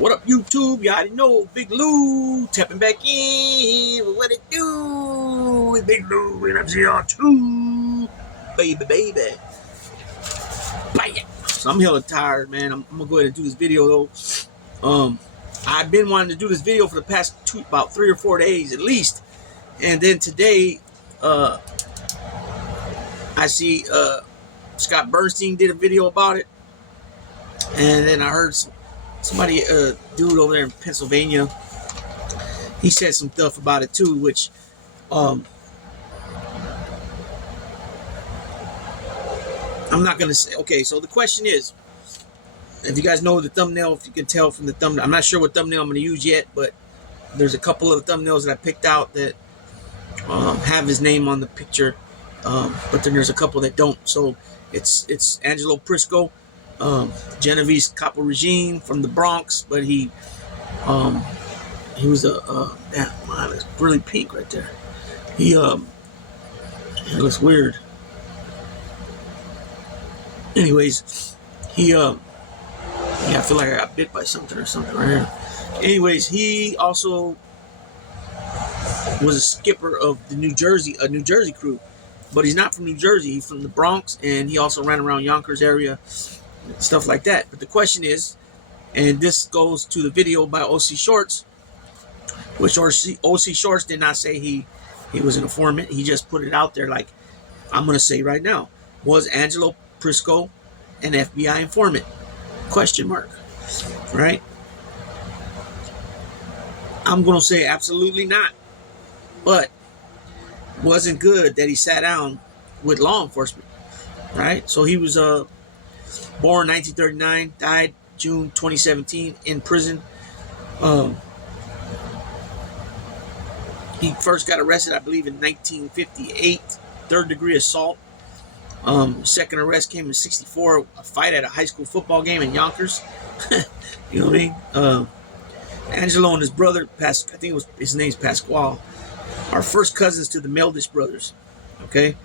What up, YouTube? You already know Big Lou tapping back in. What it do? Big Lou and MCR2. Baby. Bye. So I'm hella tired, man. I'm gonna go ahead and do this video though. I've been wanting to do this video for the past about 3 or 4 days at least. And then today, I see Scott Bernstein did a video about it. And then I heard somebody, dude over there in Pennsylvania, he said some stuff about it too, which I'm not gonna say. Okay, so the question is, if you guys know the thumbnail, if you can tell from the thumbnail, I'm not sure what thumbnail I'm gonna use yet, but there's a couple of thumbnails that I picked out that have his name on the picture, but then there's a couple that don't. So it's Angelo Prisco, Genovese Capo regime from the Bronx, but he was a damn, wow, it's really pink right there. It looks weird. Anyways, yeah, I feel like I got bit by something or something right here. Anyways, he also was a skipper of a New Jersey crew, but he's not from New Jersey. He's from the Bronx, and he also ran around Yonkers area, stuff like that. But the question is, and this goes to the video by O.C. Shortz, which O.C. Shortz did not say he was an informant. He just put it out there like, I'm going to say right now, was Angelo Prisco an FBI informant? Question mark. Right? I'm going to say absolutely not. But wasn't good that he sat down with law enforcement. Right? So he was born 1939, died June 2017 in prison. He first got arrested, I believe, in 1958, third-degree assault. Second arrest came in 64, a fight at a high school football game in Yonkers. You know what I mean? Angelo and his brother, I think his name's Pasquale, are first cousins to the Meldish brothers. Okay?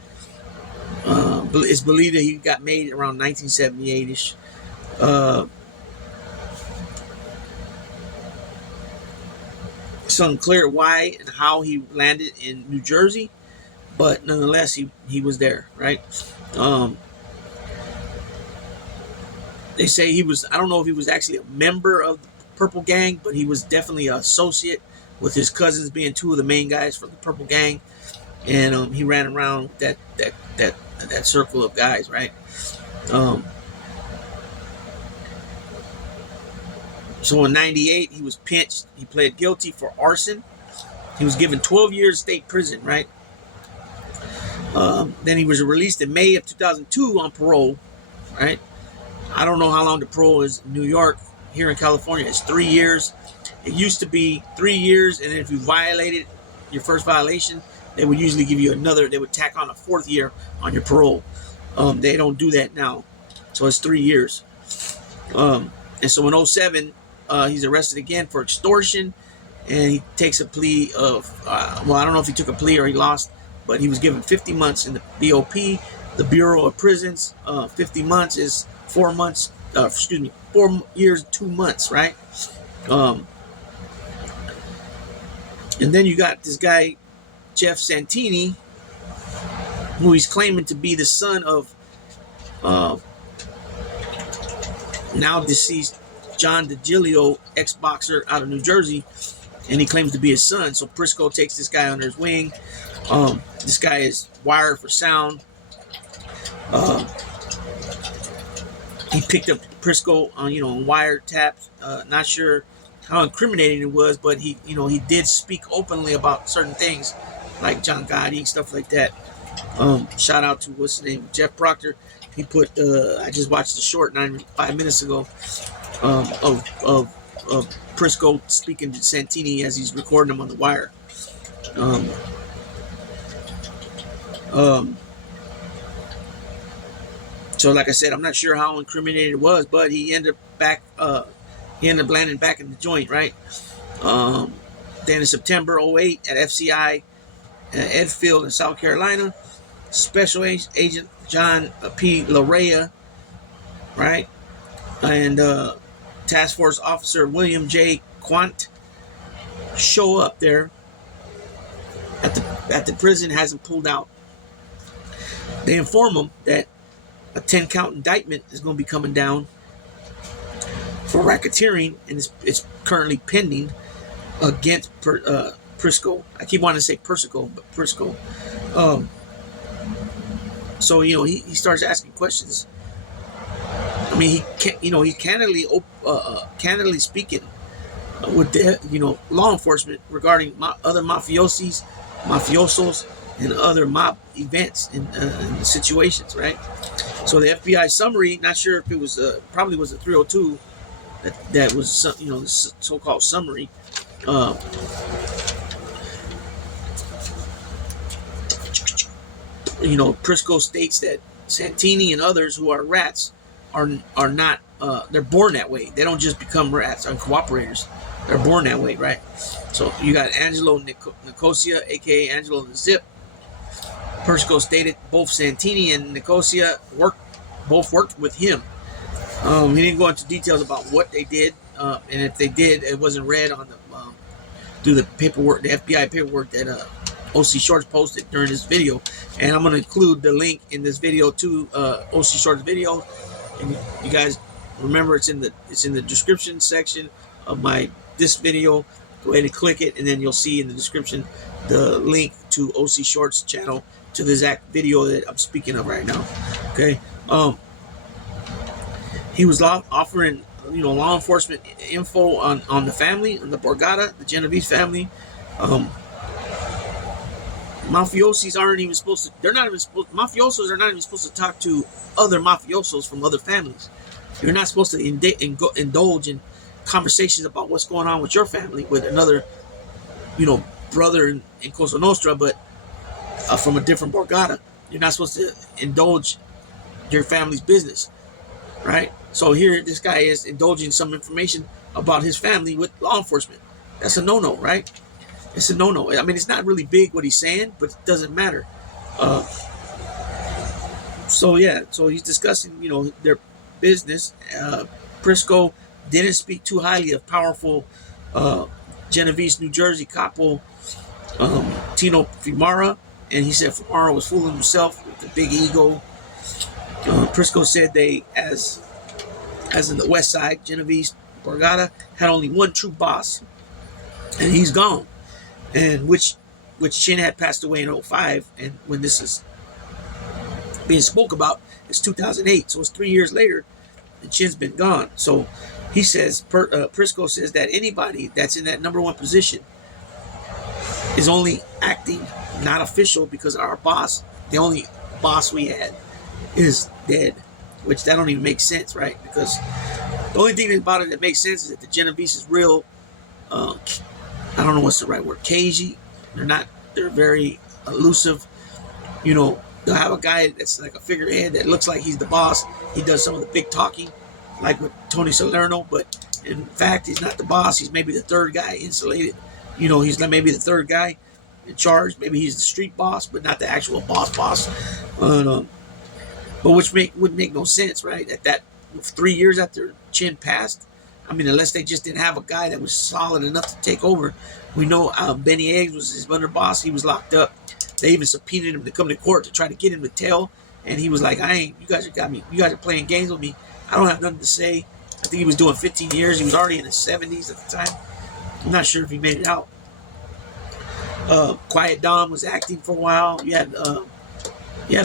It's believed that he got made around 1978-ish. It's unclear why and how he landed in New Jersey, but nonetheless, he was there, right? They say he was, I don't know if he was actually a member of the Purple Gang, but he was definitely an associate, with his cousins being two of the main guys for the Purple Gang, and he ran around that circle of guys, right? So in 98, he was pinched. He pled guilty for arson. He was given 12 years state prison, right? Then he was released in May of 2002 on parole, right? I don't know how long the parole is in New York. Here in California, it's 3 years. It used to be 3 years, and then if you violated your first violation, they would usually give you another. They would tack on a 4th year on your parole. They don't do that now, so it's 3 years. And so in 2007, he's arrested again for extortion, and he takes a plea of, well, I don't know if he took a plea or he lost, but he was given 50 months in the BOP, the Bureau of Prisons. 50 months is 4 months, 4 years, 2 months, right? And then you got this guy, Jeff Santini, who he's claiming to be the son of now deceased John DiGilio, ex-boxer out of New Jersey, and he claims to be his son. So Prisco takes this guy under his wing. This guy is wired for sound. He picked up Prisco on, on wiretaps. Not sure how incriminating it was, but he did speak openly about certain things, like John Gotti and stuff like that. Shout out to what's his name, Jeff Proctor. He put. I just watched the short 5 minutes ago of Prisco speaking to Santini as he's recording him on the wire. So like I said, I'm not sure how incriminating it was, but he ended up landing back in the joint, right? Then in September 2008 at FCI Edfield in South Carolina, Special Agent John P. LaRaia, right? And Task Force Officer William J. Quant show up there at the prison, hasn't pulled out. They inform him that a 10-count indictment is going to be coming down for racketeering, and it's currently pending against Prisco. I keep wanting to say Persico, but Prisco. So he starts asking questions. I mean, he's candidly speaking with the law enforcement regarding other mafiosos, and other mob events and situations, right? So the FBI summary, not sure if it was probably was a 302 that was the so-called summary. Prisco states that Santini and others who are rats are not they're born that way. They don't just become rats and cooperators. They're born that way, right? So you got Angelo Nicosia, aka Angelo the Zip. Prisco stated both Santini and Nicosia both worked with him. He didn't go into details about what they did, and if they did, it wasn't read on the through the paperwork, the FBI paperwork that OC Shortz posted during this video. And I'm going to include the link in this video to OC Shortz video. And you guys remember, it's in the description section of this video. Go ahead and click it, and then you'll see in the description the link to OC Shortz channel, to the exact video that I'm speaking of right now. Okay. He was offering law enforcement info on the family, on the Borgata, the Genovese family. Mafiosos aren't even supposed to. Mafiosos are not even supposed to talk to other mafiosos from other families. You're not supposed to indulge in conversations about what's going on with your family with another, brother in Cosa Nostra, but from a different Borgata. You're not supposed to indulge your family's business, right? So here, this guy is indulging some information about his family with law enforcement. That's a no-no, right? It's a no-no. I mean, it's not really big what he's saying, but it doesn't matter. So he's discussing, their business. Prisco didn't speak too highly of powerful Genovese, New Jersey capo Tino Fumara, and he said Fumara was fooling himself with the big ego. Prisco said they, as in the West Side, Genovese Borgata had only one true boss, and he's gone. And which Chin had passed away in 2005, and when this is being spoke about, it's 2008, so it's 3 years later, and Chin's been gone. So he says, Prisco says that anybody that's in that number one position is only acting, not official, because our boss, the only boss we had, is dead. Which that don't even make sense, right? Because the only thing about it that makes sense is that the Genovese is real, I don't know what's the right word, cagey. They're very elusive. They'll have a guy that's like a figurehead that looks like he's the boss. He does some of the big talking, like with Tony Salerno, but in fact, he's not the boss. He's maybe the third guy insulated. He's maybe the third guy in charge. Maybe he's the street boss, but not the actual boss. But which would make no sense, right? At that 3 years after Chin passed, I mean, unless they just didn't have a guy that was solid enough to take over. We know Benny Eggs was his underboss. He was locked up. They even subpoenaed him to come to court to try to get him to tell, and he was like, you guys got me. You guys are playing games with me. I don't have nothing to say. I think he was doing 15 years. He was already in his 70s at the time. I'm not sure if he made it out. Quiet Dom was acting for a while. You had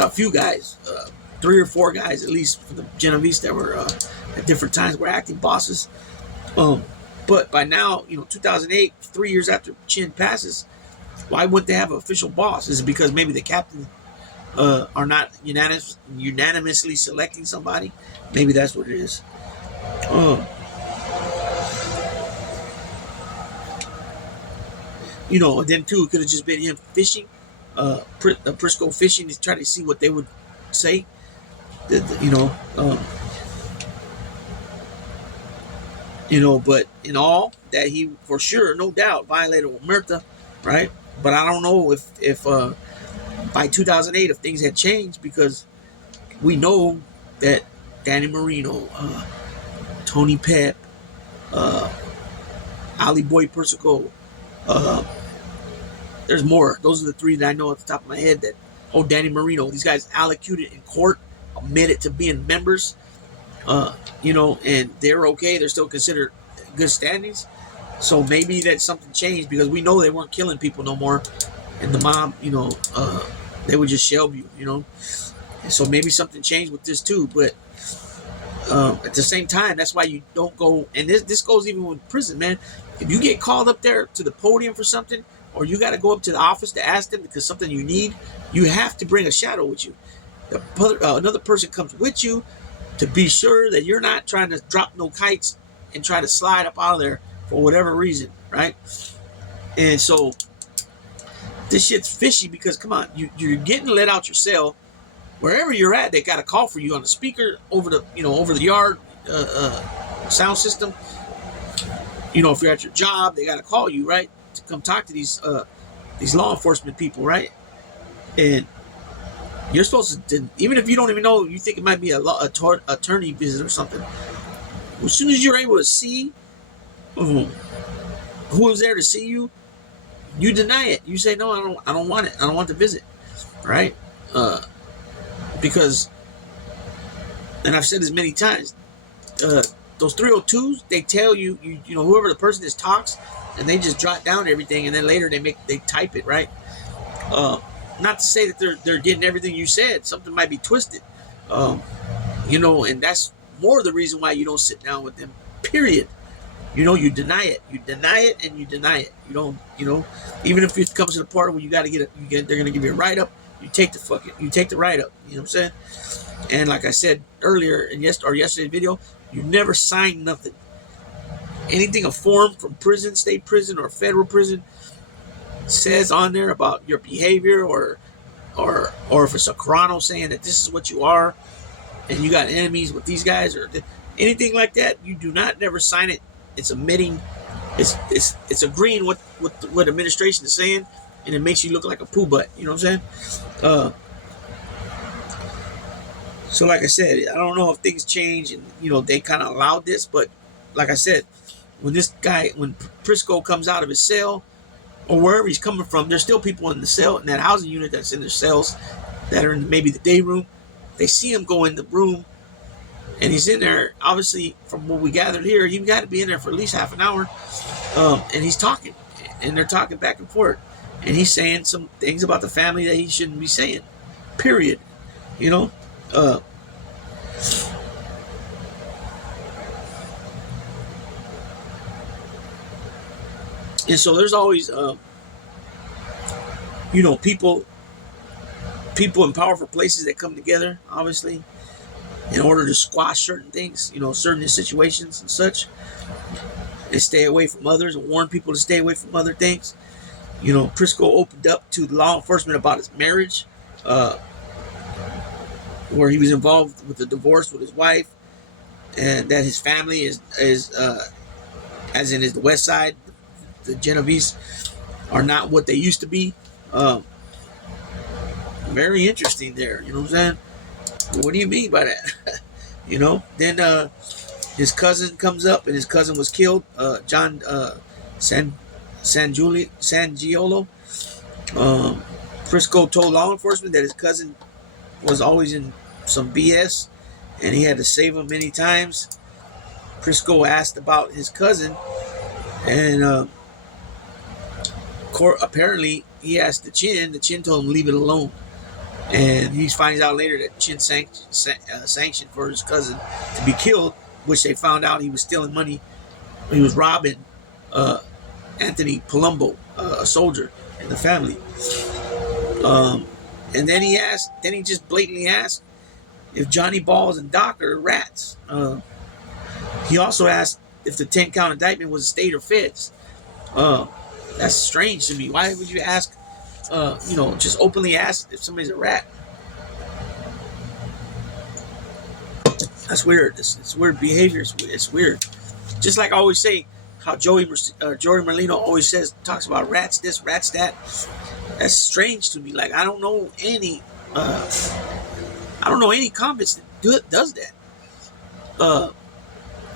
a few guys, 3 or 4 guys at least for the Genovese that were at different times were acting bosses. But by now, 2008, 3 years after Chin passes, why wouldn't they have an official boss? Is it because maybe the captain are not unanimously selecting somebody? Maybe that's what it is. And then too, it could have just been him fishing, Prisco fishing to try to see what they would say. But in all, that he for sure, no doubt, violated Omerta, right? But I don't know if by 2008 if things had changed, because we know that Danny Marino, Tony Pep, Ali Boy Persico. There's more. Those are the three that I know at the top of my head. That Danny Marino. These guys allocated in court, admitted to being members. And they're okay. They're still considered good standings. So maybe that something changed because we know they weren't killing people no more. And the mob, they would just shelve you, And so maybe something changed with this too. But at the same time, that's why you don't go. And this goes even with prison, man. If you get called up there to the podium for something, or you got to go up to the office to ask them because something you need, you have to bring a shadow with you. Another person comes with you to be sure that you're not trying to drop no kites and try to slide up out of there for whatever reason, right? And so this shit's fishy because, come on, you're getting let out your cell. Wherever you're at, they got a call for you on the speaker over the yard sound system. If you're at your job, they got to call you, right, to come talk to these law enforcement people, right? And you're supposed to, even if you don't even know, you think it might be a attorney visit or something. As soon as you're able to see who was there to see you, you deny it. You say, no, I don't want it. I don't want the visit, right? Because, and I've said this many times, those 302s, they tell you, whoever the person is talks, and they just jot down everything, and then later they type it, right? Not to say that they're getting everything you said. Something might be twisted, and that's more the reason why you don't sit down with them. Period. You deny it. You deny it, and you deny it. You don't. Even if it comes to the part where you got to get it, they're gonna give you a write up. You take the write up. You know what I'm saying? And like I said earlier in yesterday's video, you never sign nothing. Anything a form from prison, state prison, or federal prison says on there about your behavior, or if it's a chrono saying that this is what you are, and you got enemies with these guys, or anything like that, you do not never sign it. It's admitting, it's agreeing with what administration is saying, and it makes you look like a poo butt. You know what I'm saying? So like I said, I don't know if things change and they kind of allowed this, but like I said, when Prisco comes out of his cell or wherever he's coming from, there's still people in the cell, in that housing unit that's in their cells, that are in maybe the day room. They see him go in the room, and he's in there. Obviously, from what we gathered here, he got to be in there for at least half an hour, and he's talking, and they're talking back and forth, and he's saying some things about the family that he shouldn't be saying. Period. And so there's always, people in powerful places that come together, obviously, in order to squash certain things, certain situations and such. They stay away from others and warn people to stay away from other things. Prisco opened up to law enforcement about his marriage, where he was involved with a divorce with his wife, and that his family is as in the West Side, the Genovese, are not what they used to be. Very interesting there. You know what I'm saying? What do you mean by that? Then his cousin comes up, and his cousin was killed. John Sangiolo. Prisco told law enforcement that his cousin was always in some BS, and he had to save him many times. Prisco asked about his cousin, and apparently he asked the Chin. The Chin told him leave it alone, and he finds out later that Chin sanctioned for his cousin to be killed, which they found out he was stealing money. He was robbing Anthony Palumbo, a soldier in the family. And then he just blatantly asked if Johnny Balls and Doc are rats. He also asked if the 10-count indictment was state or feds. That's strange to me. Why would you ask, just openly ask if somebody's a rat? That's weird. It's weird behavior. It's weird. Just like I always say, how Joey Merlino always talks about rats this, rats that. That's strange to me. Like, I don't know any convicts that does that.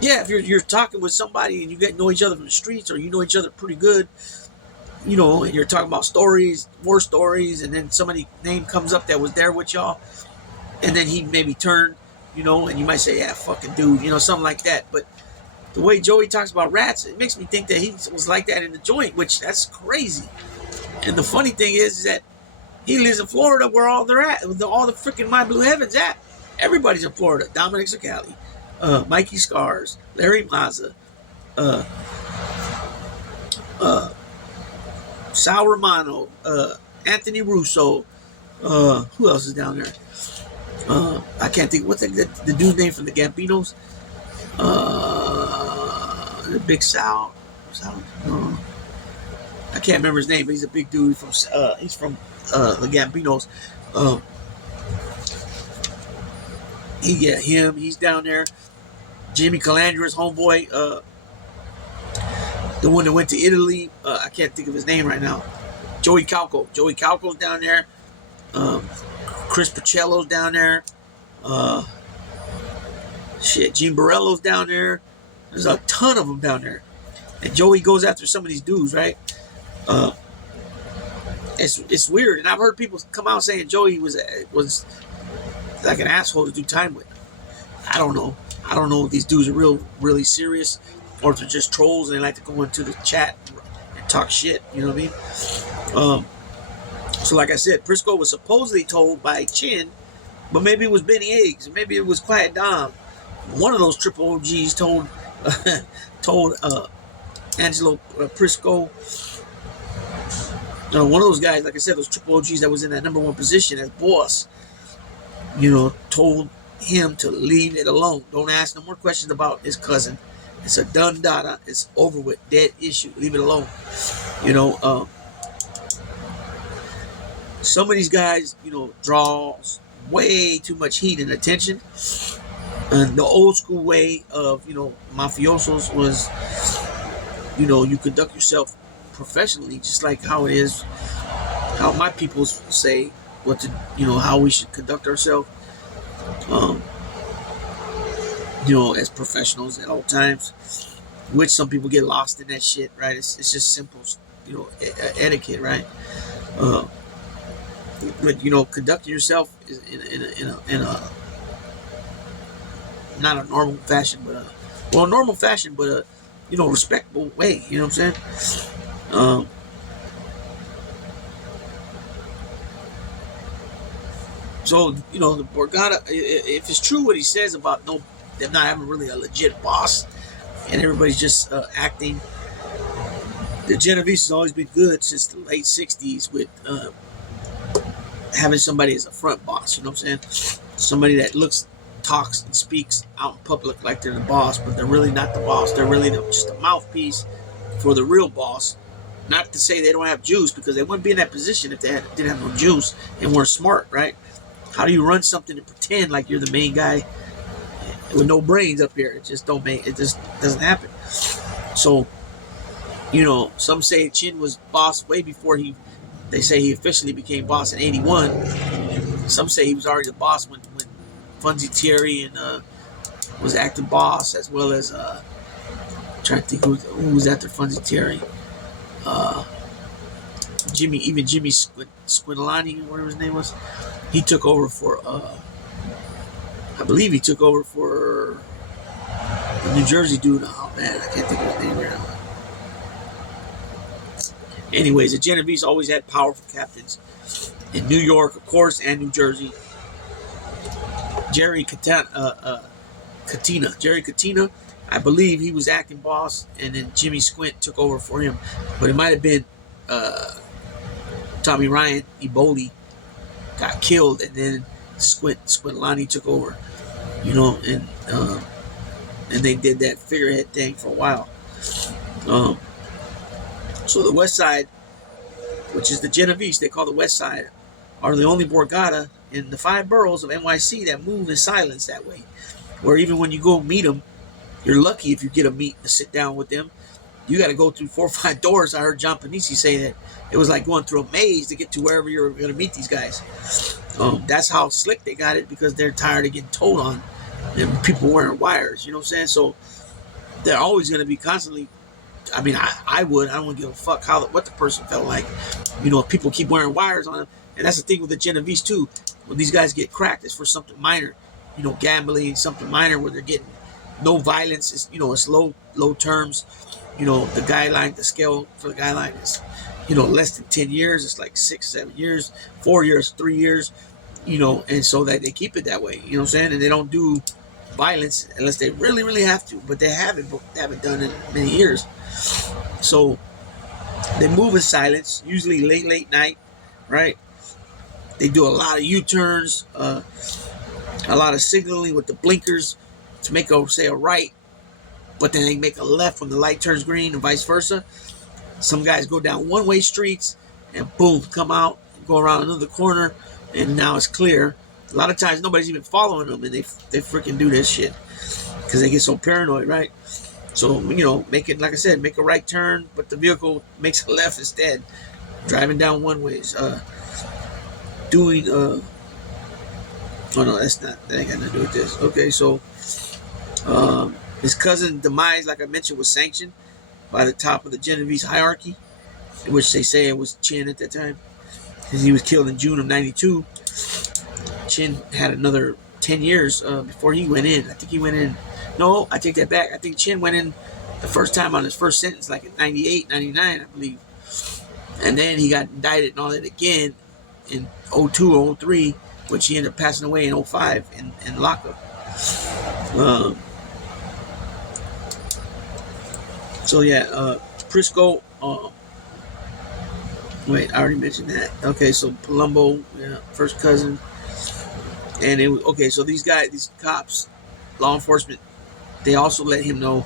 Yeah, if you're talking with somebody and you get know each other from the streets, or you know each other pretty good, you know, and you're talking about stories, war stories, and then somebody name comes up that was there with y'all, and then he maybe turned, you know, and you might say, yeah, fucking dude, you know, something like that. But the way Joey talks about rats, it makes me think that he was like that in the joint, which that's crazy. And the funny thing is that he lives in Florida, where all they're at, all the freaking My Blue Heavens at. Everybody's in Florida. Dominic Zicali, Mikey Scars, Larry Mazza, uh, uh, Sal Romano, Anthony Russo. Who else is down there? I can't think. What's the dude's name from the Gambinos? The Big Sal. I can't remember his name, but he's a big dude from. He's from the Gambinos. Him. He's down there. Jimmy Calandra's homeboy. The one that went to Italy. I can't think of his name right now. Joey Calco. Joey Calco's down there. Chris Pacello's down there. Gene Borello's down there. There's a ton of them down there. And Joey goes after some of these dudes, right? It's weird. And I've heard people come out saying Joey was like an asshole to do time with. I don't know. I don't know if these dudes are really serious, or if they're just trolls and they like to go into the chat and talk shit. You know what I mean? So like I said, Prisco was supposedly told by Chin, but maybe it was Benny Eggs, maybe it was Quiet Dom. One of those triple OGs told Angelo Prisco. One of those guys, like I said, those triple OGs that was in that number one position as boss, you know, told him to leave it alone. Don't ask no more questions about his cousin. It's a done data. It's over with. Dead issue. Leave it alone. You know, some of these guys, you know, draws way too much heat and attention. And the old school way of, you know, mafiosos was, you know, you conduct yourself professionally, just like how it is, how my people say what to, you know, how we should conduct ourselves, you know, as professionals at all times, which some people get lost in that shit, right? It's just simple, you know, etiquette, right? But, you know, conducting yourself in a not a normal fashion, but a normal fashion, but a, you know, respectable way. You know what I'm saying? So, you know, the Borgata, if it's true what he says about them not having really a legit boss, and everybody's just acting, the Genovese has always been good since the late 60s with having somebody as a front boss. You know what I'm saying? Somebody that talks and speaks out in public like they're the boss, but they're really not the boss. They're really just a mouthpiece for the real boss. Not to say they don't have juice, because they wouldn't be in that position if they didn't have no juice and weren't smart, right? How do you run something and pretend like you're the main guy with no brains up here? It just doesn't happen. So, you know, some say Chin was boss way before they say he officially became boss in 81. Some say he was already the boss when Funzy Thierry and was acting boss, as well as trying to think who was after Funzy Thierry. Jimmy Squinalani, whatever his name was, he took over for I believe he took over for the New Jersey dude. Oh man, I can't think of his name right now. Anyways, the Genovese always had powerful captains in New York, of course, and New Jersey. Jerry Katina, I believe he was acting boss, and then Jimmy Squint took over for him. But it might have been Tommy Ryan Eboli got killed, and then Squintlani took over. You know, and they did that figurehead thing for a while. So the West Side, which is the Genovese, they call the West Side, are the only Borgata in the 5 boroughs of NYC that move in silence that way. Where even when you go meet them, you're lucky if you get a meet to sit down with them. You got to go through 4 or 5 doors. I heard John Panisi say that it was like going through a maze to get to wherever you're going to meet these guys. That's how slick they got it, because they're tired of getting told on and people wearing wires. You know what I'm saying? So they're always going to be constantly. I mean, I would. I don't give a fuck what the person felt like. You know, if people keep wearing wires on them, and that's the thing with the Genovese too. When these guys get cracked, it's for something minor. You know, gambling, something minor where they're getting no violence. It's, you know, it's low terms. You know, the scale for the guideline is, you know, less than 10 years. It's like 6, 7 years, 4 years, 3 years. You know, and so that they keep it that way. You know what I'm saying? And they don't do violence unless they really, really have to. But they haven't done it in many years. So they move in silence, usually late night, right? They do a lot of U-turns, a lot of signaling with the blinkers to make a right, but then they make a left when the light turns green and vice versa. Some guys go down one-way streets and boom, come out, go around another corner, and now it's clear. A lot of times nobody's even following them, and they freaking do this shit because they get so paranoid, right? So, you know, make a right turn, but the vehicle makes a left instead. Driving down one ways. Doing, oh no, that ain't got nothing to do with this. Okay, so, his cousin's demise, like I mentioned, was sanctioned by the top of the Genovese hierarchy, which they say it was Chin at that time. Because he was killed in June of 92. Chin had another 10 years before he went in. I think he went in. No, I take that back. I think Chin went in the first time on his first sentence, like in 98, 99, I believe. And then he got indicted and all that again in 02 or 03, which he ended up passing away in 05 in lockup. So yeah, Prisco. Wait, I already mentioned that. Okay, so Palumbo, yeah, first cousin. And it was okay. So these cops, law enforcement, they also let him know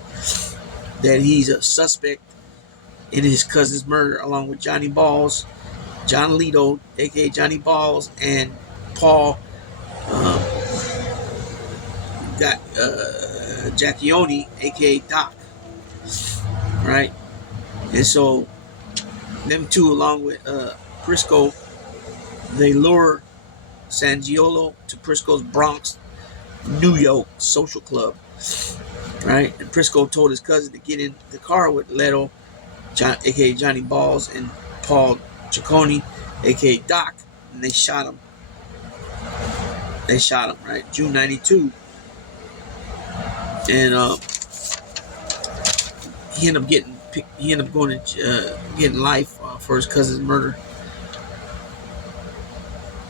that he's a suspect in his cousin's murder, along with Johnny Balls, John Lito, aka Johnny Balls, and Paul Giacchione, aka Doc. Right? And so them two, along with Prisco, they lure Sangiolo to Prisco's Bronx, New York social club. Right? And Prisco told his cousin to get in the car with Leto, aka Johnny Balls, and Paul Giacchione, aka Doc, and they shot him. Right? June 92. And he ended up going to getting life for his cousin's murder.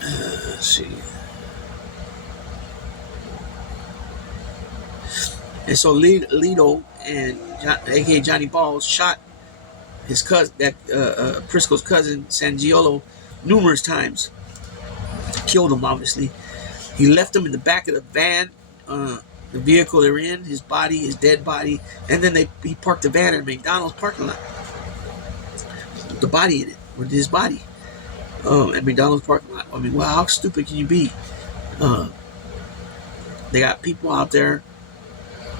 Let's see. And so Lito and aka Johnny Balls shot his cousin, Prisco's cousin Sangiolo, numerous times. Killed him, obviously. He left him in the back of the van, the vehicle they were in, his dead body, and then he parked the van in a McDonald's parking lot. The body in it, with his body, at McDonald's parking lot. I mean, wow, how stupid can you be? They got people out there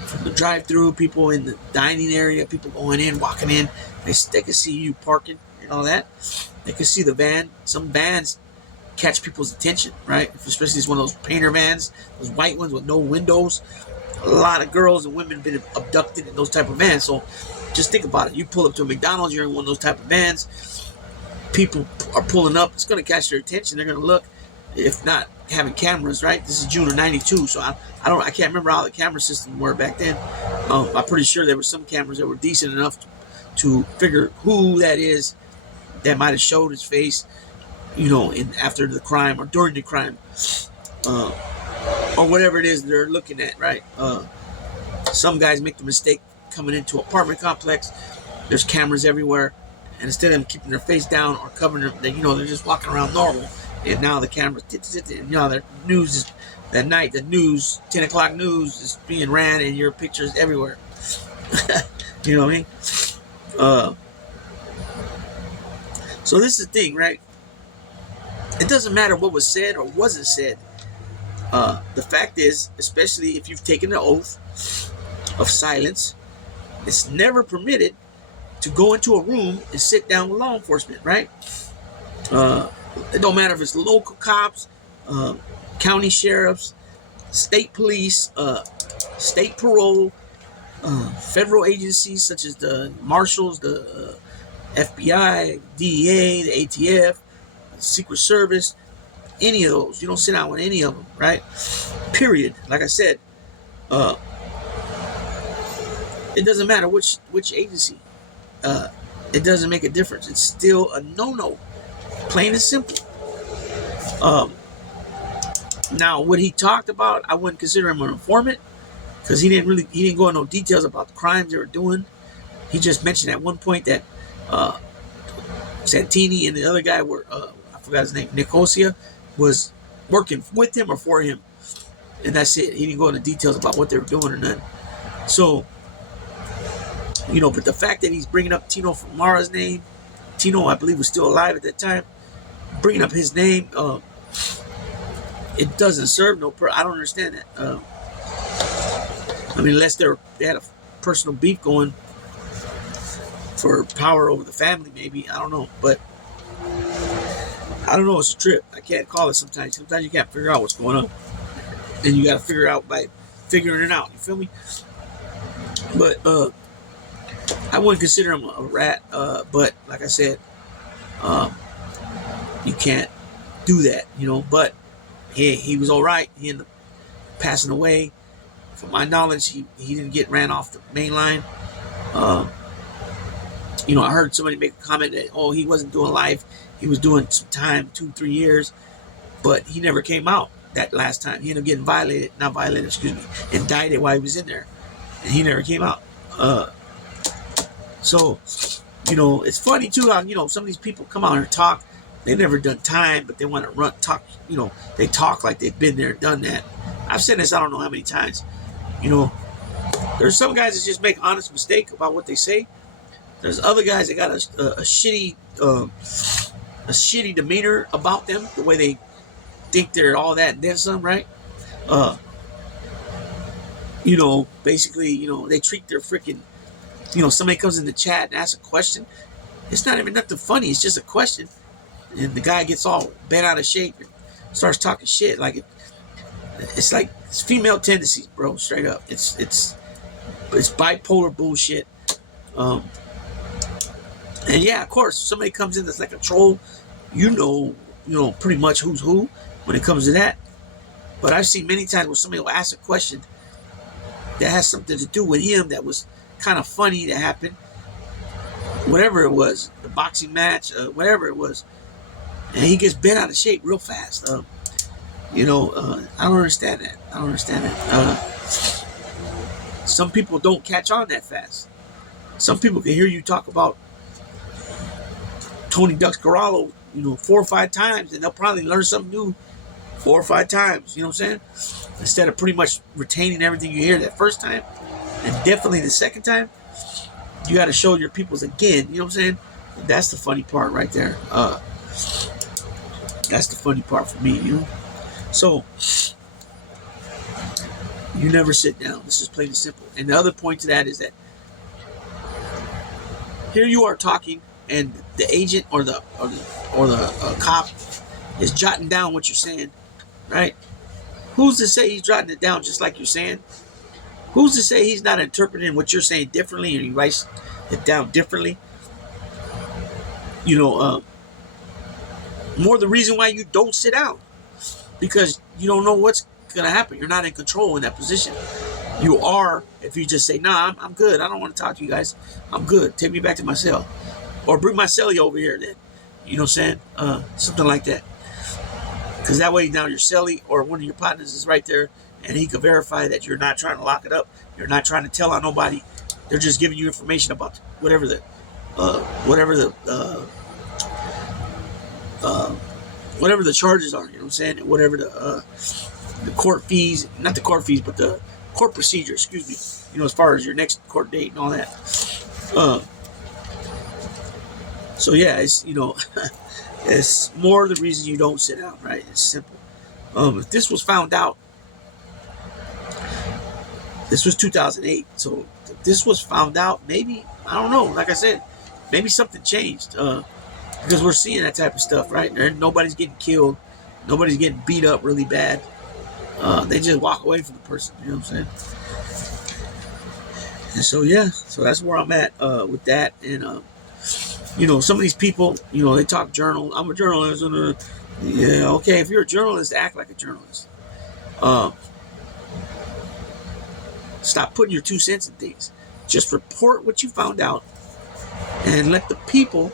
from the drive-through, people in the dining area, people going in, walking in. They can see you parking and all that. They can see the van. Some vans catch people's attention, right? Especially it's one of those painter vans, those white ones with no windows. A lot of girls and women have been abducted in those type of vans. So just think about it. You pull up to a McDonald's, you're in one of those type of vans. People are pulling up. It's going to catch their attention. They're going to look. If not having cameras, right? This is June of 92, so I can't remember how the camera system were back then. I'm pretty sure there were some cameras that were decent enough to figure who that is that might have showed his face, you know, after the crime or during the crime, or whatever it is they're looking at, right? Some guys make the mistake coming into an apartment complex. There's cameras everywhere, and instead of them keeping their face down or covering them, you know, they're just walking around normal. And now the cameras, you know, the news is that night. The news, 10 o'clock news, is being ran, and your pictures everywhere. You know what I mean? So this is the thing, right? It doesn't matter what was said or wasn't said. The fact is, especially if you've taken the oath of silence, it's never permitted to go into a room and sit down with law enforcement, right? It don't matter if it's local cops, county sheriffs, state police, state parole, federal agencies such as the marshals, the FBI, DEA, the ATF, the Secret Service, any of those. You don't sit down with any of them, right? Period. Like I said, it doesn't matter which agency. It doesn't make a difference. It's still a no-no, plain and simple. Now, what he talked about, I wouldn't consider him an informant because he didn't go into no details about the crimes they were doing. He just mentioned at one point that Santini and the other guy were, I forgot his name, Nicosia, was working with him or for him. And that's it. He didn't go into details about what they were doing or nothing. So, but the fact that he's bringing up Tino Famara's name, Tino, I believe, was still alive at that time, bringing up his name, it doesn't serve no I don't understand that. Unless they had a personal beef going for power over the family, maybe. I don't know. But I don't know. It's a trip. I can't call it sometimes. Sometimes you can't figure out what's going on. And you got to figure out by figuring it out. You feel me? But I wouldn't consider him a rat. But like I said, you can't do that, But he was all right. He ended up passing away. From my knowledge, he didn't get ran off the main line. I heard somebody make a comment that, he wasn't doing life. He was doing some time, 2-3 years. But he never came out that last time. He ended up getting indicted while he was in there. And he never came out. So, it's funny too how, some of these people come out and talk. They've never done time, but they want to talk, they talk like they've been there, done that. I've said this, I don't know how many times. There's some guys that just make honest mistake about what they say. There's other guys that got a shitty demeanor about them, the way they think they're all that and then some, right? Basically, they treat their freaking, somebody comes in the chat and asks a question. It's not even nothing funny. It's just a question. And the guy gets all bent out of shape and starts talking shit. Like it's like it's female tendencies, bro. Straight up. It's bipolar bullshit. And yeah, of course, somebody comes in that's like a troll. Pretty much who's who when it comes to that. But I've seen many times where somebody will ask a question that has something to do with him that was kind of funny that happened. Whatever it was, the boxing match, whatever it was. And he gets bent out of shape real fast. I don't understand that. Some people don't catch on that fast. Some people can hear you talk about Tony Ducks Corallo, 4 or 5 times, and they'll probably learn something new 4 or 5 times. You know what I'm saying? Instead of pretty much retaining everything you hear that first time, and definitely the second time, you got to show your peoples again. You know what I'm saying? That's the funny part right there. That's the funny part for me, So, you never sit down. This is plain and simple. And the other point to that is that here you are talking, and the agent or the cop is jotting down what you're saying, right? Who's to say he's jotting it down just like you're saying? Who's to say he's not interpreting what you're saying differently and he writes it down differently? More the reason why you don't sit down, because you don't know what's going to happen. You're not in control in that position. You are if you just say, nah, I'm good. I don't want to talk to you guys. I'm good. Take me back to my cell. Or bring my cellie over here then. You know what I'm saying? Something like that. Because that way now your cellie or one of your partners is right there and he can verify that you're not trying to lock it up. You're not trying to tell on nobody. They're just giving you information about whatever the charges are, you know what I'm saying? And whatever the court fees, not the court fees, but the court procedure, excuse me, as far as your next court date and all that. So yeah, it's, it's more the reason you don't sit down, right? It's simple. If this was found out, this was 2008. So if this was found out, maybe, I don't know. Like I said, maybe something changed. Because we're seeing that type of stuff, right? Nobody's getting killed. Nobody's getting beat up really bad. They just walk away from the person. You know what I'm saying? And so yeah, so that's where I'm at with that. And some of these people, they talk journal. I'm a journalist. Yeah, okay. If you're a journalist, act like a journalist. Stop putting your 2 cents in things. Just report what you found out, and let the people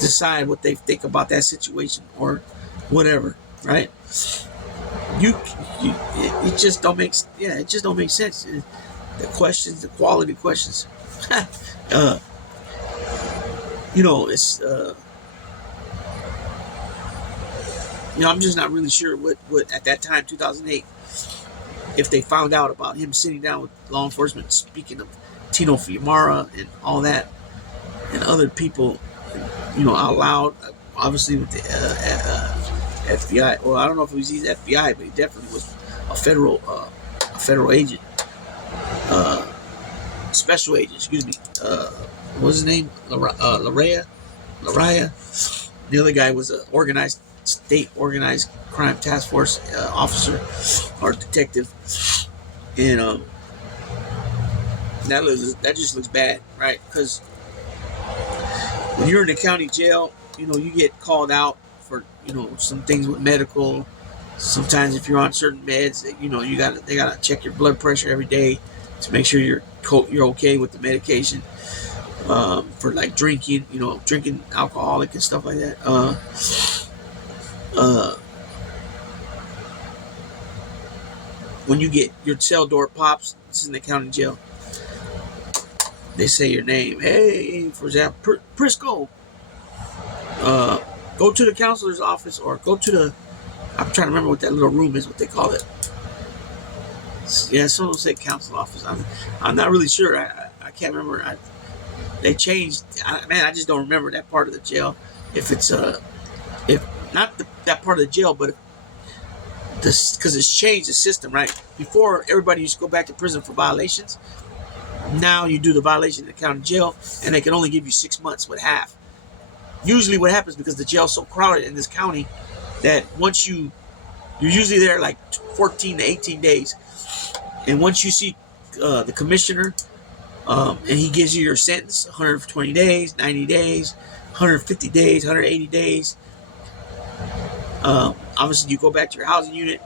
decide what they think about that situation or whatever. Right? It just don't make sense. The questions, the quality questions. It's I'm just not really sure what at that time, 2008, if they found out about him sitting down with law enforcement, speaking of Tino Fiumara and all that, and other people, out loud, obviously with the FBI. Well, I don't know if it was his FBI, but he definitely was a federal agent, special agent. Excuse me. What was his name? LaRaia. The other guy was a state organized crime task force officer or detective, and that just looks bad, right? Because when you're in the county jail, you get called out for some things with medical. Sometimes if you're on certain meds, they gotta check your blood pressure every day to make sure you're okay with the medication. For like drinking alcoholic and stuff like that. When you get your cell door pops, this is in the county jail. They say your name. Hey, for example, Prisco. Go to the counselor's office or go to the. I'm trying to remember what that little room is. What they call it. Yeah, someone say counsel office. I'm not really sure. I can't remember. They changed. I just don't remember that part of the jail. If it's if not that part of the jail, but because it's changed the system, right? Before, everybody used to go back to prison for violations. Now you do the violation in the county jail, and they can only give you 6 months with half. Usually, what happens, because the jail's so crowded in this county, that once you're usually there like 14 to 18 days, and once you see the commissioner. And he gives you your sentence: 120 days, 90 days, 150 days, 180 days. Obviously, you go back to your housing unit.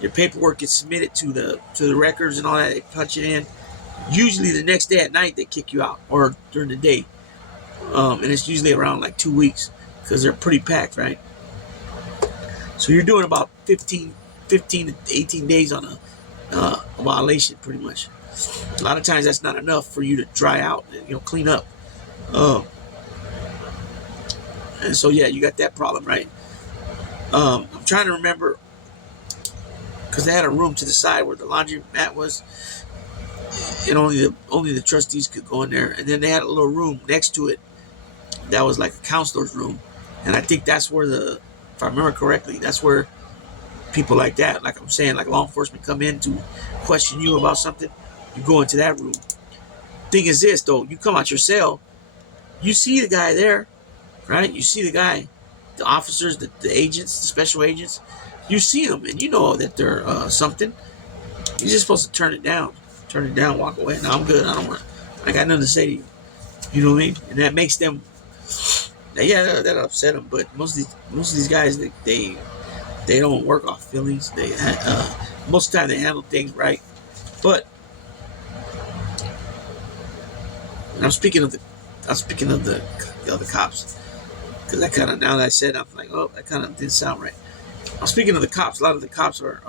Your paperwork gets submitted to the records and all that. They punch it in. Usually, the next day at night, they kick you out, or during the day. And it's usually around like 2 weeks because they're pretty packed, right? So you're doing about 15 to 18 days on a violation, pretty much. A lot of times that's not enough for you to dry out and clean up. And so yeah, you got that problem, right? I'm trying to remember, because they had a room to the side where the laundry mat was, and only the trustees could go in there. And then they had a little room next to it that was like a counselor's room, and I think that's where if I remember correctly, that's where people like that, like I'm saying, like law enforcement, come in to question you about something. You go into that room. Thing is this, though, you come out your cell, you see the guy there, right? You see the guy, the officers, the agents, the special agents. You see them, and you know that they're something. You're just supposed to turn it down, walk away. No, I'm good. I got nothing to say to you. You know what I mean? And that makes them, that upset them. But most of these guys, they don't work off feelings. Most of the time they handle things right, but. I'm speaking of the other cops, because I kind of, now that I said, I'm like, oh, that kind of didn't sound right. I'm speaking of the cops. A lot of the cops are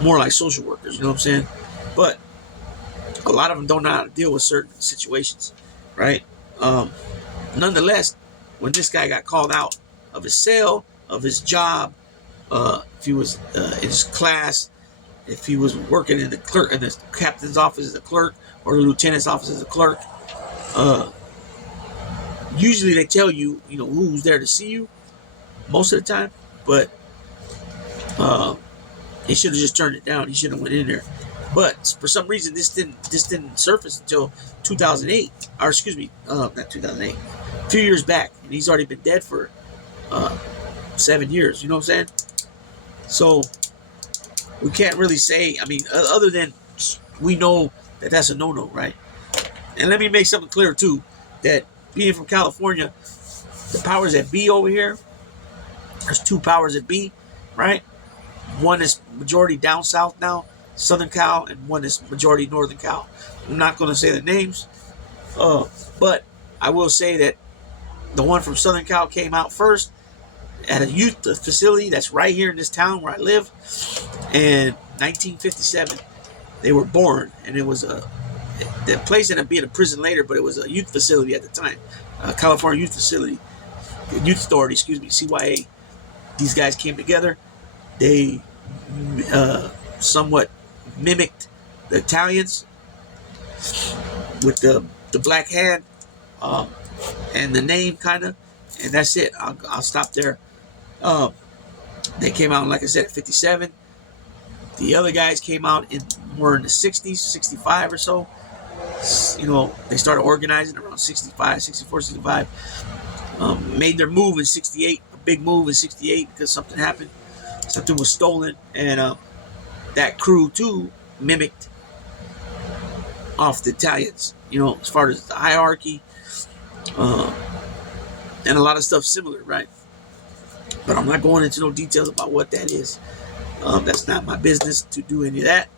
more like social workers, you know what I'm saying? But a lot of them don't know how to deal with certain situations, right? Nonetheless, when this guy got called out of his cell, of his job, if he was in his class, if he was working in the captain's office as a clerk, or the lieutenant's office as a clerk, usually they tell you, who's there to see you most of the time, but he should have just turned it down. He should have went in there. But for some reason, this didn't surface until 2008, or excuse me, not 2008, a few years back, and he's already been dead for 7 years. You know what I'm saying? So we can't really say. I mean, other than we know that's a no-no, right? And let me make something clear too, that being from California, the powers that be over here, there's two powers that be, right? One is majority down south now, Southern Cal, and one is majority Northern Cal. I'm not going to say the names, but I will say that the one from Southern Cal came out first at a youth facility that's right here in this town where I live. And 1957, they were born, and it was the place ended up being a prison later, but it was a youth facility at the time, California Youth Facility, Youth Authority, excuse me, CYA. These guys came together. They somewhat mimicked the Italians with the black hand and the name, kind of, and that's it. I'll stop there. They came out, like I said, at 57. The other guys came out more in the 60s, 65 or so. You know, they started organizing around 65, 64, 65. Made their move in 68, a big move in 68 because something happened. Something was stolen, and that crew too mimicked off the Italians, you know, as far as the hierarchy, and a lot of stuff similar, right? But I'm not going into no details about what that is. That's not my business to do any of that.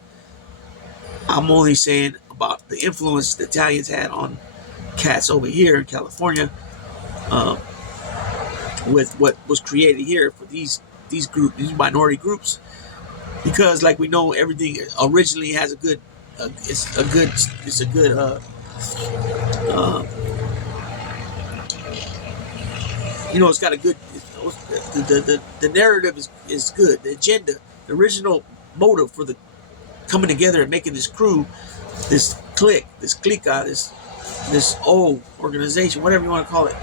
I'm only saying about the influence the Italians had on cats over here in California, with what was created here for these minority groups, because like we know, everything originally has a good you know, it's got a good, the narrative is good. The agenda, the original motive for the coming together and making this crew, this clique, this old organization, whatever you want to call it,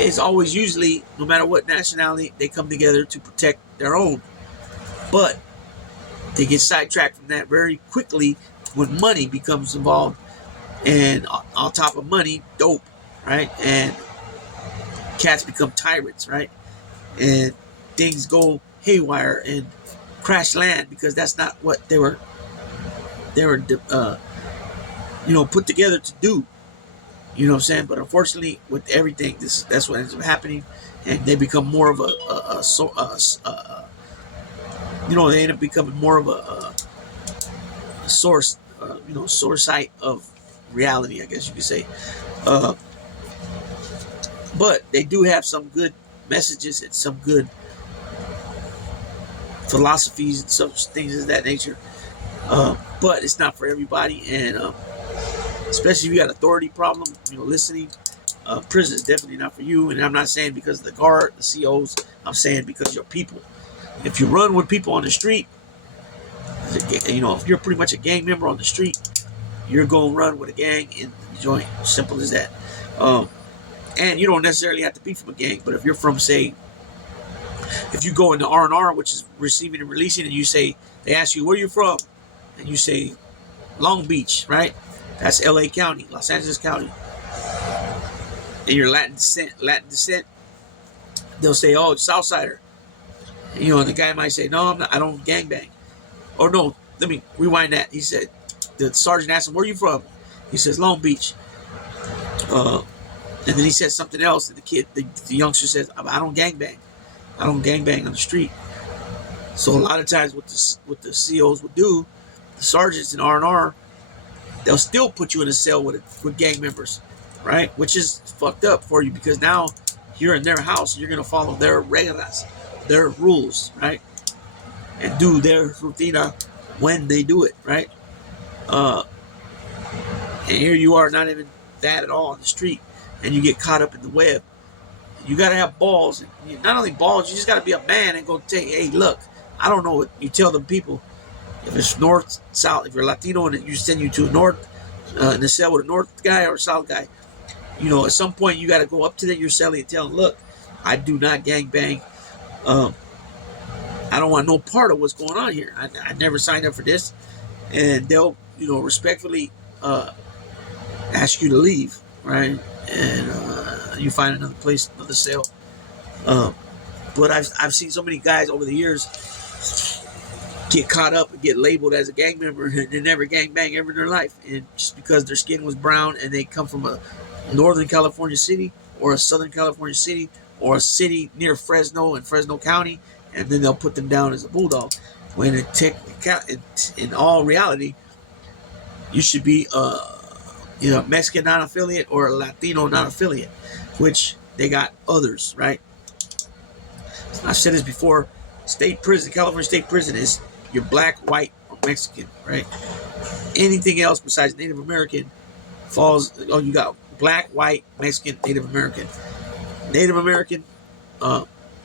is always usually, no matter what nationality, they come together to protect their own. But they get sidetracked from that very quickly when money becomes involved, and on top of money, dope, right? And cats become tyrants, right? And things go haywire and crash land, because that's not what they were put together to do. You know what I'm saying? But unfortunately, with everything, that's what ends up happening, and they become more of they end up becoming more of a source, source site of reality, I guess you could say. But they do have some good messages and some good philosophies and such things of that nature. But it's not for everybody, and especially if you got authority problem, listening. Prison is definitely not for you. And I'm not saying because of the guard, the COs. I'm saying because you're people. If you run with people on the street, if you're pretty much a gang member on the street, you're going to run with a gang in the joint. Simple as that. And you don't necessarily have to be from a gang, but if you're from, say, if you go into R&R, which is receiving and releasing, and you say, they ask you, where you from? And you say, Long Beach, right? That's LA County, Los Angeles County. And you're Latin descent, they'll say, oh, Southsider. And the guy might say, no, I'm not, I don't gangbang. Or no, let me rewind that. He said, the sergeant asked him, where you from? He says, Long Beach. And then he says something else, and the youngster says, I don't gangbang. I don't gangbang on the street. So a lot of times what the COs would do, the sergeants in R&R, they'll still put you in a cell with gang members, right? Which is fucked up for you, because now you're in their house, you're going to follow their reglas, their rules, right? And do their rutina when they do it, right? And here you are, not even that at all on the street, and you get caught up in the web. You got to have balls. And not only balls, you just got to be a man and go take, hey, look, I don't know what you tell them people. If it's north, south, if you're Latino and you send you to a north, in the cell with a north guy or a south guy, at some point you got to go up to your cellie and tell them, look, I do not gangbang. I don't want no part of what's going on here. I never signed up for this. And they'll, respectfully ask you to leave, right? And you find another place, another cell. But I've seen so many guys over the years get caught up and get labeled as a gang member and they never gang bang ever in their life. And just because their skin was brown and they come from a Northern California city or a Southern California city or a city near Fresno and Fresno County, and then they'll put them down as a bulldog. When in all reality, you should be Mexican non-affiliate or a Latino non-affiliate, which they got others, right? I've said this before. State prison, California state prison is you're black, white, or Mexican, right? Anything else besides Native American falls. Oh, you got black, white, Mexican, Native American. Native American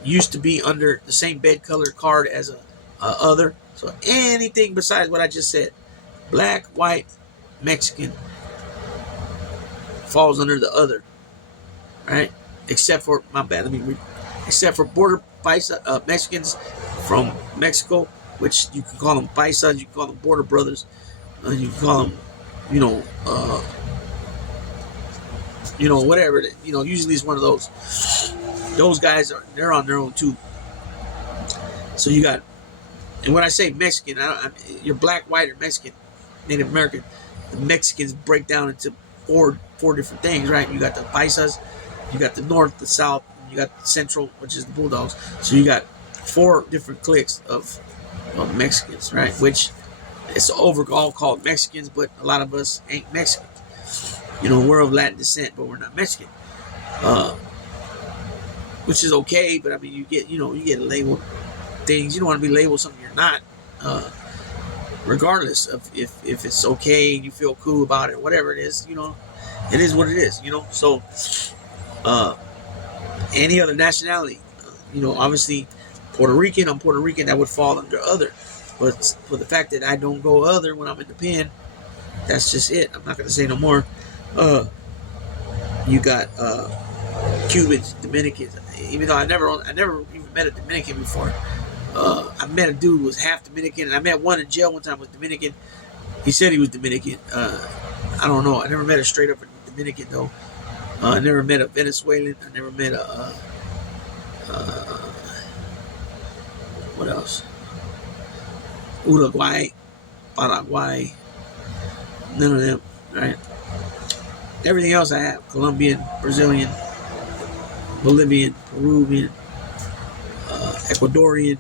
used to be under the same bed color card as a other. So anything besides what I just said, black, white, Mexican, falls under the other, right? Except for, my bad, let me read. Except for border paisa, Mexicans from Mexico, which you can call them paisas, you can call them border brothers, you can call them, whatever. Usually it's one of those. Those guys they're on their own too. So you got, and when I say Mexican, you're black, white, or Mexican, Native American. The Mexicans break down into four different things, right? You got the paisas, you got the north, the south, you got the central, which is the bulldogs. So you got 4 different cliques of Mexicans, right? Which it's overall called Mexicans, but a lot of us ain't Mexican. We're of Latin descent, but we're not Mexican. Which is okay, but I mean, you get labeled things. You don't want to be labeled something you're not. Regardless of if it's okay and you feel cool about it, whatever it is, it is what it is, So, any other nationality, obviously Puerto Rican, I'm Puerto Rican, that would fall under other. But for the fact that I don't go other when I'm in the pen, that's just it. I'm not going to say no more. You got Cubans, Dominicans. Even though I never even met a Dominican before. I met a dude who was half Dominican, and I met one in jail one time who was Dominican. He said he was Dominican. I don't know. I never met a straight up Dominican though. I never met a Venezuelan. I never met a what else? Uruguay, Paraguay. None of them, right? Everything else I have: Colombian, Brazilian, Bolivian, Peruvian, Ecuadorian,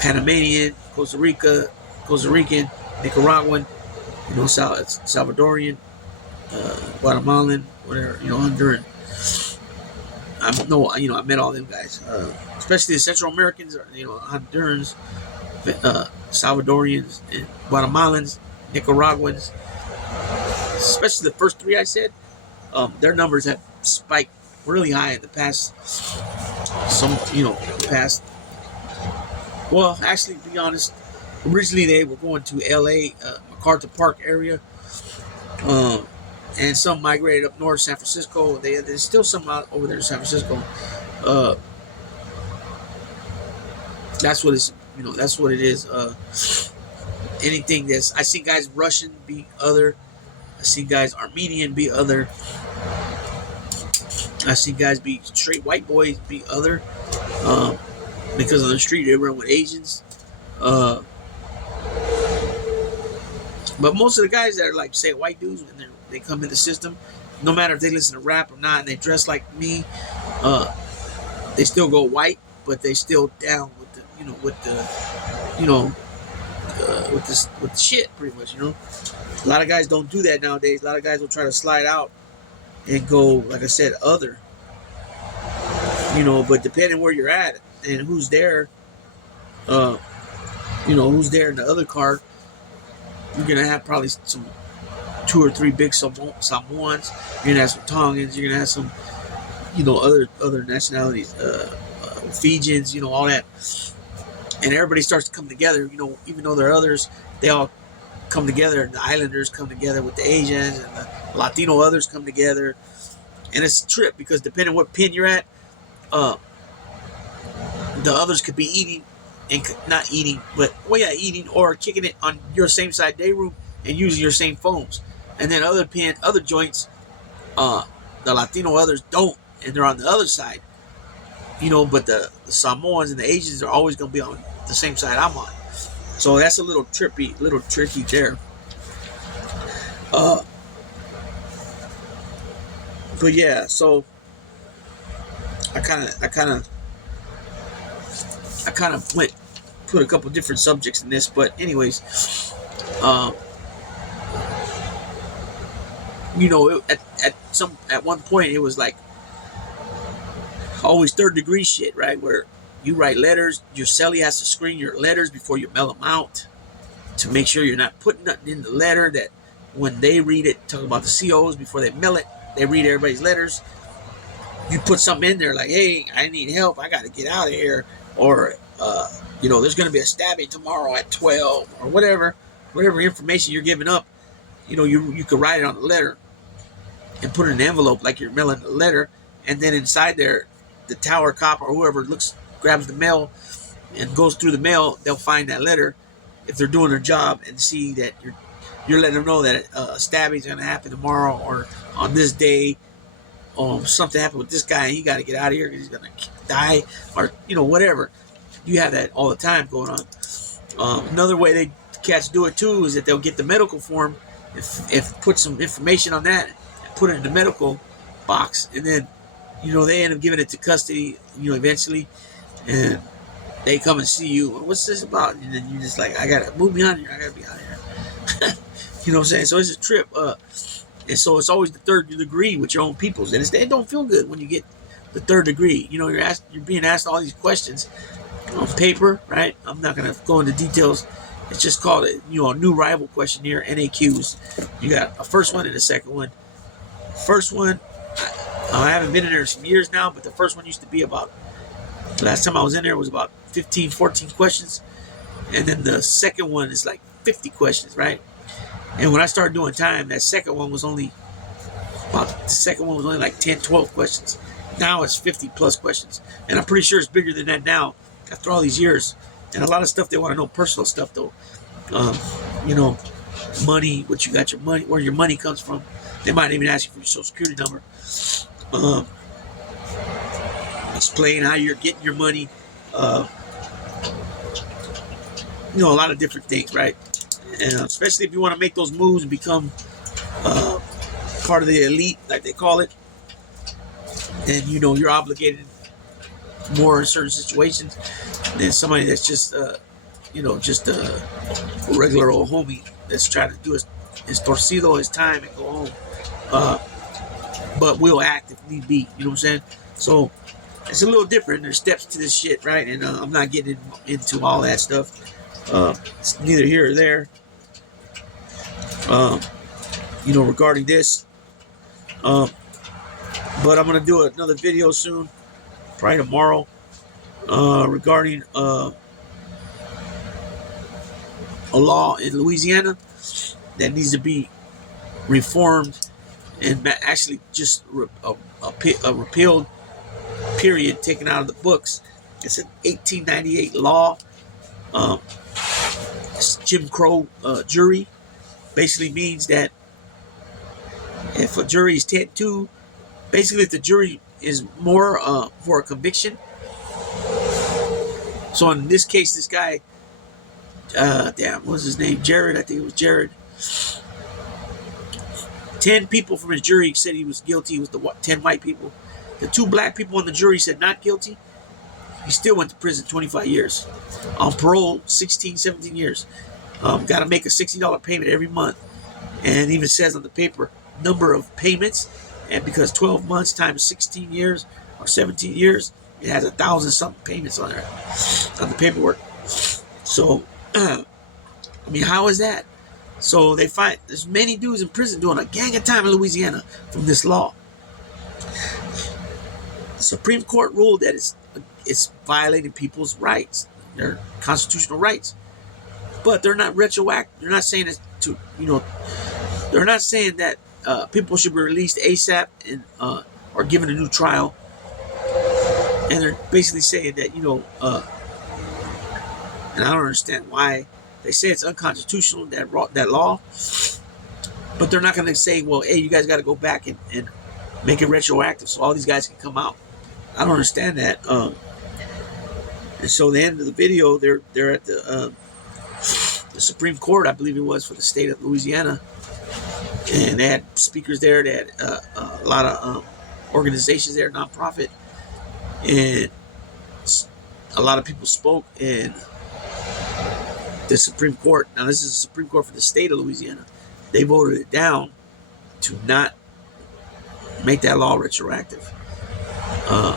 Panamanian, Costa Rican, Nicaraguan, Salvadorian, Guatemalan, whatever, Honduran. I met all them guys, especially the Central Americans, Hondurans, Salvadorians, and Guatemalans, Nicaraguans. Especially the first 3 I said, their numbers have spiked really high in the past. Well, actually, to be honest, originally they were going to L.A., MacArthur Park area, and some migrated up north, San Francisco. There's still some out over there in San Francisco. That's what it's, that's what it is. Anything I see guys Russian be other. I see guys Armenian be other. I see guys be straight white boys be other. Because on the street they run with Asians. But most of the guys that are like, say, white dudes, when they come in the system, no matter if they listen to rap or not, and they dress like me, they still go white, but they still down with the, with the shit, pretty much, A lot of guys don't do that nowadays. A lot of guys will try to slide out and go, like I said, other. But depending where you're at and who's there, who's there in the other card, you're gonna have probably some 2 or 3 big Samoans. You're gonna have some Tongans. You're gonna have some, other nationalities, Fijians. All that, and everybody starts to come together. Even though there are others, they all come together. The Islanders come together with the Asians, and the Latino others come together, and it's a trip because depending on what pin you're at, the others could be eating. And not eating, but eating or kicking it on your same side day room and using your same phones. And then other joints, the Latino others don't, and they're on the other side. But the Samoans and the Asians are always going to be on the same side I'm on. So that's a little tricky there. But yeah, so I kind of put a couple different subjects in this, but anyways, you know, at one point it was like always third degree shit, right? Where you write letters, your cellie has to screen your letters before you mail them out to make sure you're not putting nothing in the letter that when they read it, talking about the COs before they mail it, they read everybody's letters. You put something in there like, hey, I need help, I got to get out of here, or you know, there's going to be a stabbing tomorrow at 12, or whatever information you're giving up. You know, you could write it on the letter and put it in an envelope like you're mailing the letter, and then inside there, the tower cop or whoever grabs the mail and goes through the mail, they'll find that letter if they're doing their job and see that you're letting them know that stabbing is going to happen tomorrow or on this day. Something happened with this guy and he got to get out of here because he's going to die, or you know, whatever. You have that all the time going on. Another way they cats do it too is that they'll get the medical form, if put some information on that, and put it in the medical box, and then you know they end up giving it to custody, you know, eventually, and they come and see you. What's this about? And then you just like, I gotta move me on here. I gotta be out here. You know what I'm saying? So it's a trip. And so it's always the third degree with your own peoples, and it don't feel good when you get the third degree. You know, you're being asked all these questions on paper, right? I'm not gonna go into details. It's just called a new rival questionnaire, NAQs. You got a first one and a second one. First one, I haven't been in there some years now, but the first one used to be about, last time I was in there was about 15, 14 questions. And then the second one is like 50 questions, right? And when I started doing time, that second one was only like 10, 12 questions. Now it's 50 plus questions. And I'm pretty sure it's bigger than that now after all these years. And a lot of stuff they want to know, personal stuff though. You know, money, what you got your money, where your money comes from. They might even ask you for your social security number. Explain how you're getting your money. You know, a lot of different things, right? And especially if you want to make those moves and become part of the elite, like they call it, then you know you're obligated more in certain situations than somebody that's just just a regular old homie that's trying to do his torcido, his time, and go home. But we'll act if need be. You know what I'm saying? So it's a little different. There's steps to this shit, right? And I'm not getting into all that stuff. It's neither here or there. Regarding this. But I'm gonna do another video soon, probably tomorrow, regarding a law in Louisiana that needs to be reformed and actually just a repealed, period, taken out of the books. It's an 1898 law. It's Jim Crow jury. Basically means that if a jury is 10-2, basically if the jury is more for a conviction. So in this case, this guy, what was his name? Jared, I think it was Jared. 10 people from his jury said he was guilty. It was the 10 white people. The 2 black people on the jury said not guilty. He still went to prison 25 years. On parole, 16, 17 years. Got to make a $60 payment every month. And it even says on the paper, number of payments. And because 12 months times 16 years or 17 years, it has 1,000 something payments on there, on the paperwork. So, I mean, how is that? So they find there's many dudes in prison doing a gang of time in Louisiana from this law. The Supreme Court ruled that it's violating people's rights, their constitutional rights. But they're not retroactive. They're not saying it to, they're not saying that people should be released ASAP and or given a new trial. And they're basically saying that, and I don't understand why they say it's unconstitutional, that law. But they're not going to say, well, hey, you guys got to go back and make it retroactive so all these guys can come out. I don't understand that. And so the end of the video, they're at the the Supreme Court, I believe it was, for the state of Louisiana, and they had speakers there. They had a lot of organizations there, nonprofit, and a lot of people spoke. And the Supreme Court, now this is the Supreme Court for the state of Louisiana, they voted it down to not make that law retroactive. I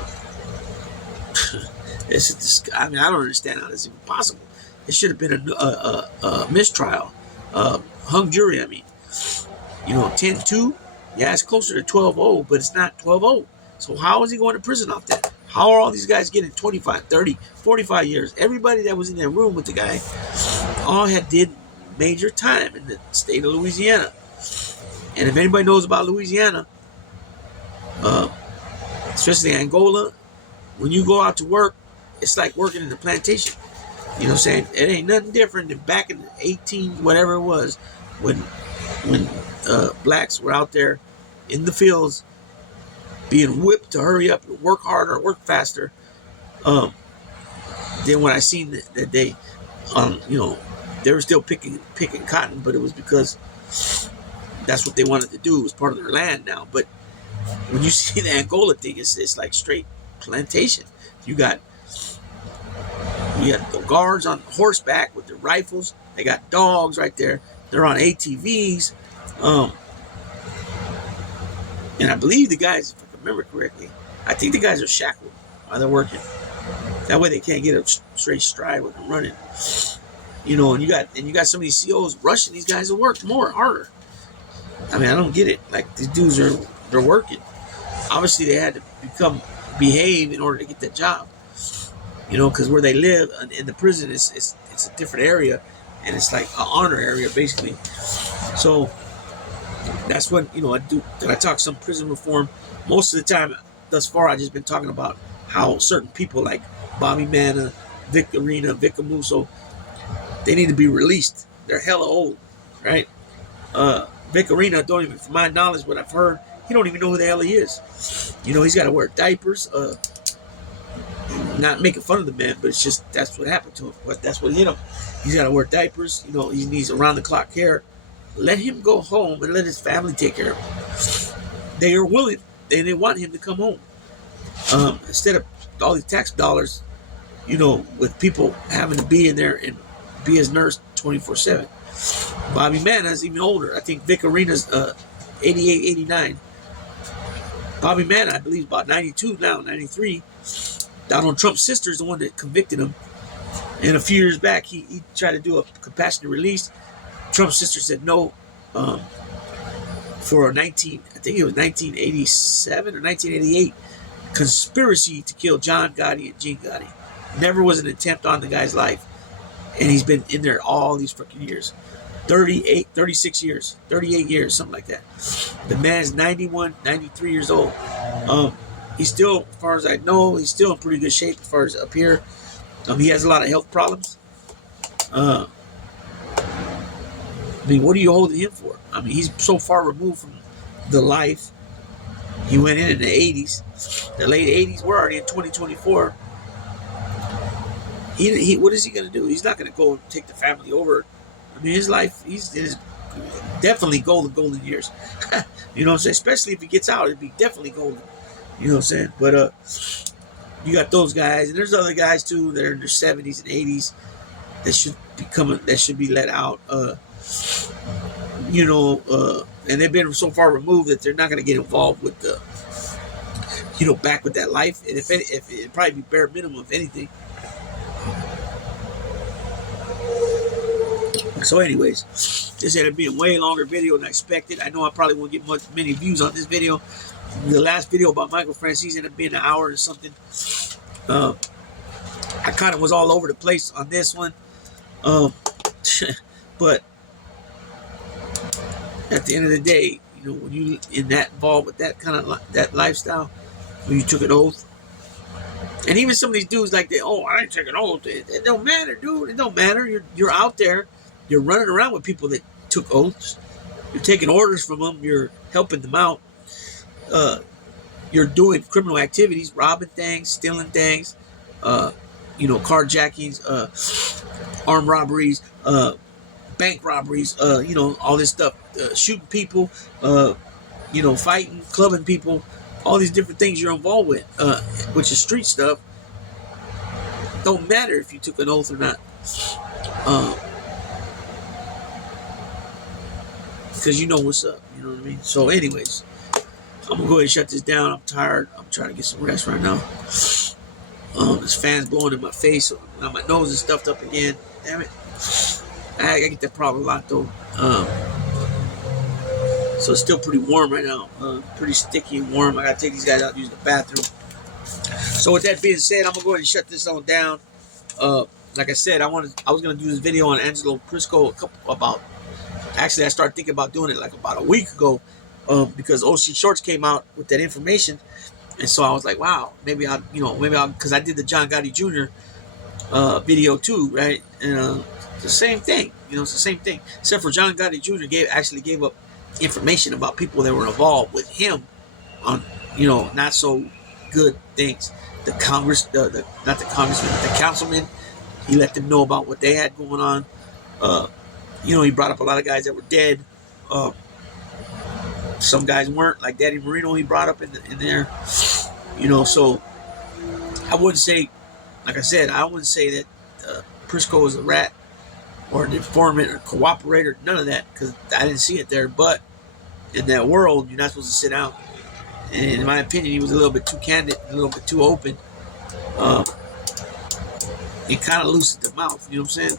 mean, I don't understand how this is even possible. It should have been a mistrial, hung jury. I mean, 10-2. Yeah, it's closer to 12-0, but it's not 12-0. So how is he going to prison off that? How are all these guys getting 25, 30, 45 years? Everybody that was in that room with the guy all did major time in the state of Louisiana. And if anybody knows about Louisiana, especially Angola, when you go out to work, it's like working in the plantation. You know what I'm saying? It ain't nothing different than back in the 18, whatever it was, when blacks were out there in the fields being whipped to hurry up and work harder, work faster. Then when I seen that they, they were still picking cotton, but it was because that's what they wanted to do. It was part of their land now. But when you see the Angola thing, it's like straight plantation. You got the guards on horseback with their rifles. They got dogs right there. They're on ATVs. And I believe the guys, if I can remember correctly, I think the guys are shackled while they're working. That way they can't get a straight stride when they're running. And you got some of these COs rushing these guys to work harder. I mean, I don't get it. Like, these dudes they're working. Obviously, they had to behave in order to get that job. Because where they live in the prison, it's a different area, and it's like an honor area basically. So that's when I talk some prison reform. Most of the time, thus far, I've just been talking about how certain people like Bobby Manna, Vic Arena, Vic Amuso, they need to be released. They're hella old, right? Vic Arena, don't even, from my knowledge, what I've heard, he don't even know who the hell he is. He's got to wear diapers. Not making fun of the man, but it's just that's what happened to him. That's what hit him. He's got to wear diapers. He needs around-the-clock care. Let him go home and let his family take care of him. They are willing, and they want him to come home. Instead of all these tax dollars, with people having to be in there and be his nurse 24/7. Bobby Manna's even older. I think Vic Arena's 88, 89. Bobby Manna, I believe, is about 92 now, 93. Donald Trump's sister is the one that convicted him. And a few years back, he tried to do a compassionate release. Trump's sister said no for I think it was 1987 or 1988, conspiracy to kill John Gotti and Gene Gotti. Never was an attempt on the guy's life. And he's been in there all these freaking years. 36 years, 38 years, something like that. The man's 91, 93 years old. He's still, as far as I know, he's still in pretty good shape as far as up here. He has a lot of health problems. I mean, what are you holding him for? I mean, he's so far removed from the life. He went in the 80s, the late 80s. We're already in 2024. What is he going to do? He's not going to go and take the family over. I mean, his life, he's definitely golden years. You know what I'm saying? Especially if he gets out, it'd be definitely golden. You know what I'm saying? But you got those guys, and there's other guys too that are in their 70s and 80s that should be let out. And they've been so far removed that they're not going to get involved with the, back with that life. And if it'd probably be bare minimum, if anything. So anyways, this ended up being a way longer video than I expected. I know I probably won't get many views on this video. The last video about Michael Francis ended up being an hour or something. I kind of was all over the place on this one. But at the end of the day, when you involved with that kind of that lifestyle, when you took an oath, and even some of these dudes like I ain't taking an oath. It don't matter, dude. It don't matter. You're out there. You're running around with people that took oaths. You're taking orders from them. You're helping them out. You're doing criminal activities, robbing things, stealing things, carjackings, armed robberies, bank robberies, you know, all this stuff, shooting people, you know, fighting, clubbing people, all these different things you're involved with, which is street stuff. Don't matter if you took an oath or not, because you know what's up. You know what I mean? So, anyways, I'm gonna go ahead and shut this down. I'm tired. I'm trying to get some rest right now. This fan's blowing in my face, so now my nose is stuffed up again. Damn it! I get that problem a lot though. So it's still pretty warm right now. Pretty sticky and warm. I gotta take these guys out and use the bathroom. So with that being said, I'm gonna go ahead and shut this on down. Like I said, I was gonna do this video on Angelo Prisco actually I started thinking about doing it like about a week ago, because OC Shortz came out with that information, and so I was like, wow, maybe I'll because I did the John Gotti Jr. Video too, right? And it's the same thing, it's the same thing, except for John Gotti Jr. actually gave up information about people that were involved with him on, not so good things. The not the congressman, the councilman, he let them know about what they had going on. He brought up a lot of guys that were dead. Some guys weren't, like Daddy Marino, he brought up in there. So I wouldn't say, like I said, I wouldn't say that Prisco is a rat or an informant or cooperator, none of that, because I didn't see it there. But in that world, you're not supposed to sit out. And in my opinion, he was a little bit too candid, a little bit too open. He kind of loosened the mouth, you know what I'm saying?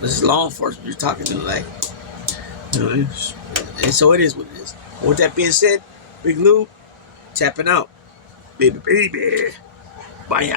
This is law enforcement you're talking to, like, and so it is what it is. With that being said, Big Lou, tapping out. Baby. Bye.